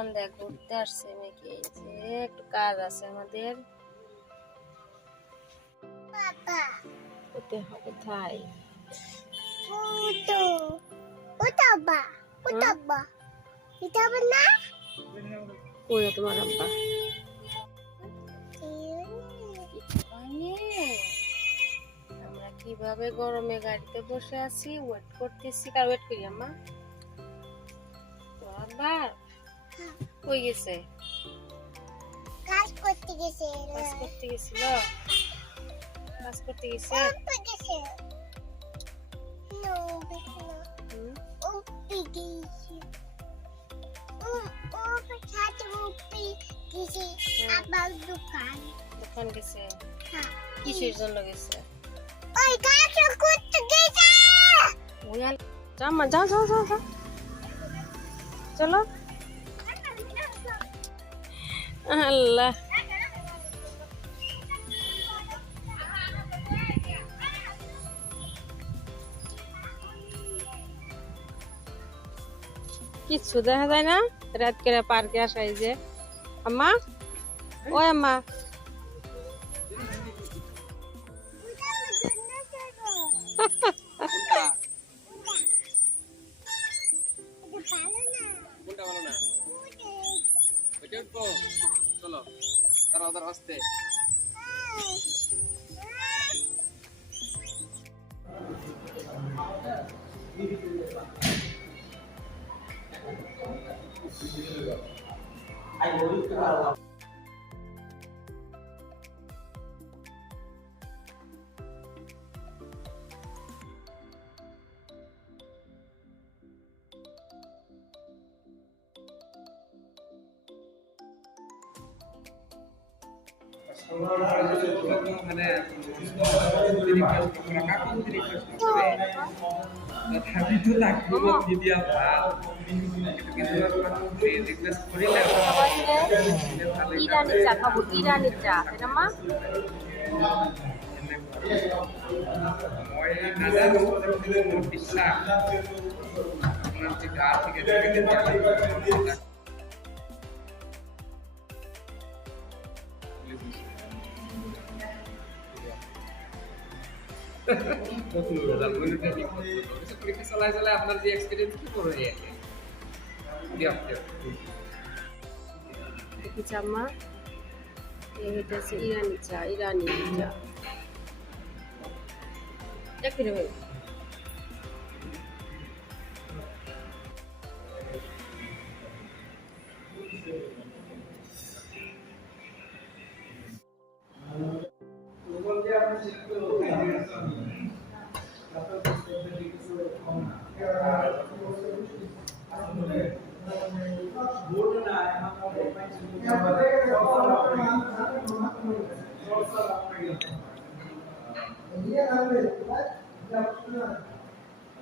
সন্ধ্যা ঘুরতে আসছে নাকি? যে একটু কাজ আছে আমাদের। কোথায় তোমার আব্বা। আমরা কীভাবে গরমে গাড়িতে বসে আছি? ওয়েট করতেছি কার ওয়েট করি আম্মা? তো আব্বা কই গেছে? কাজ করতে গেছে কাজ করতে গেছিল কাজ করতে গেছে? দোকান। গেছে? হ্যাঁ। কিসের জন্য গেছে? ওই কাজ করতে গেছে। যা যাও যাও চলো। আল্লাহ। কিচ্ছু দেখা যায় না? রাত করে পার্কে আসাই যে। আম্মা? ও আম্মা। yang. মানে dia hal itu gitu request করিলে ইরানি চা খাব মোৰ বিশ্বাস আপোনাৰ যে পরীক্ষা চালায় চালায় আপনার যে এক্সপিরিয়েন্স কি করে দিয়ক দিয়ক দেখি চা মা এই হইতেছে ইরানি চা ইরানি চা এক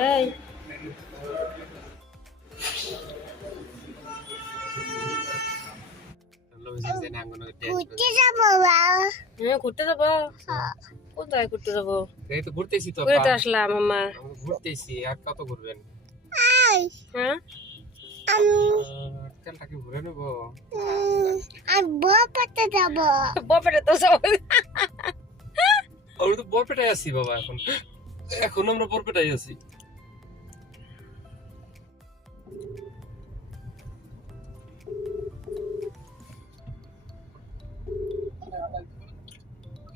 এই ঘুরতে যাব হ্যাঁ ঘুরতে যাব। কোথায় ঘুরতে যাব? এই তো ঘুরতেছি তো ঘুরে তো আসলাম আম্মা ঘুরতেছি আর কত ঘুরবেন? হ্যাঁ? আমি ভরে নেব? আমি যাব। তো যাব আমরা তো বরপেটায় আছি বাবা এখন। এখন আমরা বরপেটায় আছি।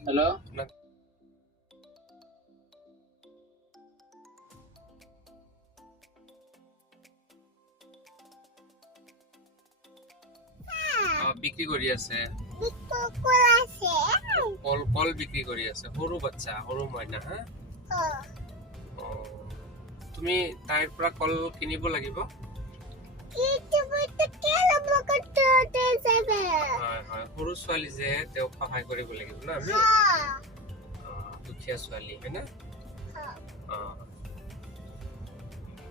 হ্যালো? বিক্ৰী কৰি আছে। কল কল বিক্ৰী কৰি আছে। সৰু বাচ্ছা সৰু মইনা হা? তুমি তাইৰ পৰা কল কিনিব লাগিব? সৰু ছোৱালী যে তেওঁক সহায় কৰিব লাগিব আমি? দুখীয়া ছোৱালী হয় না?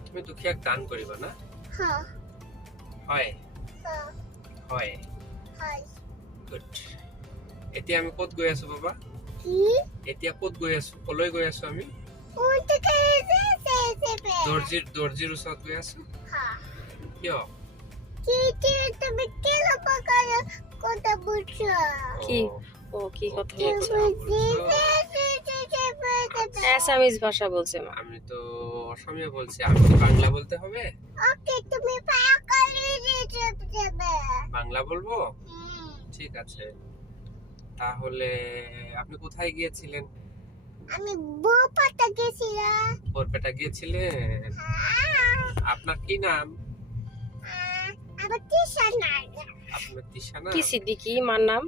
তুমি দুখীয়াক দান কৰিবা না? হয়। হয়। গুড এতিয়া আমি ক'ত গৈ আছো বাবা? এতিয়া ক'ত গৈ আছো? কলৈ গৈ আছো আমি? দৰ্জিৰ দৰ্জিৰ ওচৰত গৈ আছো। হ্যাঁ কিয়। অ্যাসামিজ ভাষা বলছে মা। আমি তো অসমীয়া বলছি। আমি কি বাংলা বলতে হবে? ওকে তুমি বাংলা বলব? ঠিক আছে। তাহলে আপনি কোথায় গিয়েছিলেন? আমি বউ পাতা গেছিলাম গিয়েছিলেন? আপনার কি নাম? আমার টিশা নাই আপনার দিশানা কি সিদ্দিকি? মার নাম?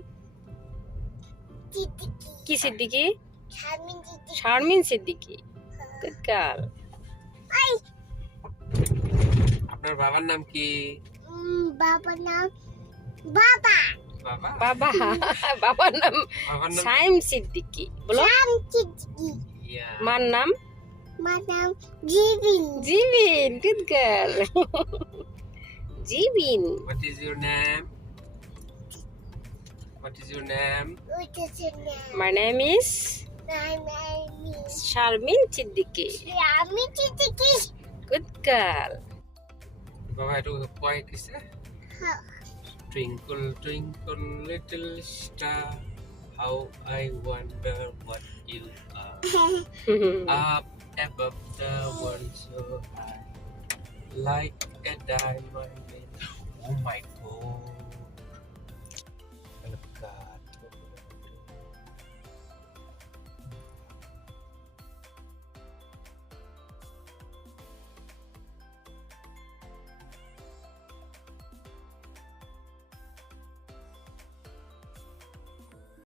কি সিদ্দিকি? শারমিন সিদ্দিকি। গুড গার্ল আপনার বাবার নাম কি? বাবা নাম বাবা। বাবা? বাবা। বাবার নাম সাইম সিদ্দিকি। বলো। মার নাম? মার নাম Jibin. Jibin good girl Jibin. What is your name? What is your name? উঠেছে না my name is Sharmin Siddiqui আমি দিদি গুড গার্ল বাবা এইটো কোৱাই কৈছে Twinkle, twinkle, little star, how I wonder what you are. Up above the world so high, like a diamond. in- Oh my god.